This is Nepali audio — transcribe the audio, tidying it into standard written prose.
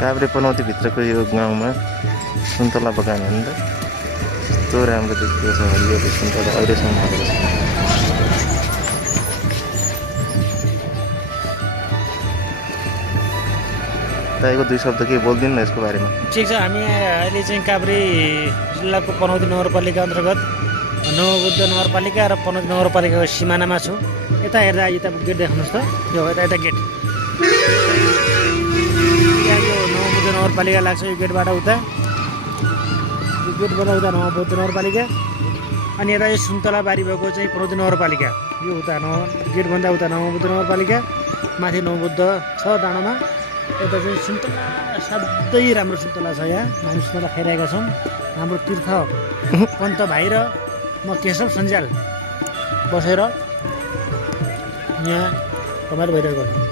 काभ्रे पनौतीभित्रको यो गाउँमा सुन्तला बगान हो नि त। कस्तो राम्रो देखिएको छ हरियो सुन्तला अहिलेसम्म भएको छ। तपाईँको 2 शब्द के बोलिदिनु न यसको बारेमा। ठिक छ, हामी अहिले चाहिँ काभ्रे जिल्लाको पनौती नगरपालिका अन्तर्गत नवबुद्ध नगरपालिका र पनौती नगरपालिकाको सिमानामा छौँ। यता हेर्दा यता गेट देख्नुहोस् त, यो यता गेट, यहाँ यो नवबुद्ध नगरपालिका लाग्छ। यो गेटबाट उता, यो गेटबाट उता नवबुद्ध नगरपालिका, अनि यता यो सुन्तला बारी भएको चाहिँ पनौती नगरपालिका। यो उता गेटभन्दा उता नवबुद्ध नगरपालिका, माथि नवबुद्ध छ डाँडामा। यता चाहिँ सुन्तला असाध्यै राम्रो सुन्तला छ। यहाँ हामी सुन्तला खाइरहेका छौँ। हाम्रो तीर्थ पन्त भाइ र म केशव सञ्जाल बसेर यहाँ रमाइलो भइरहेको छ।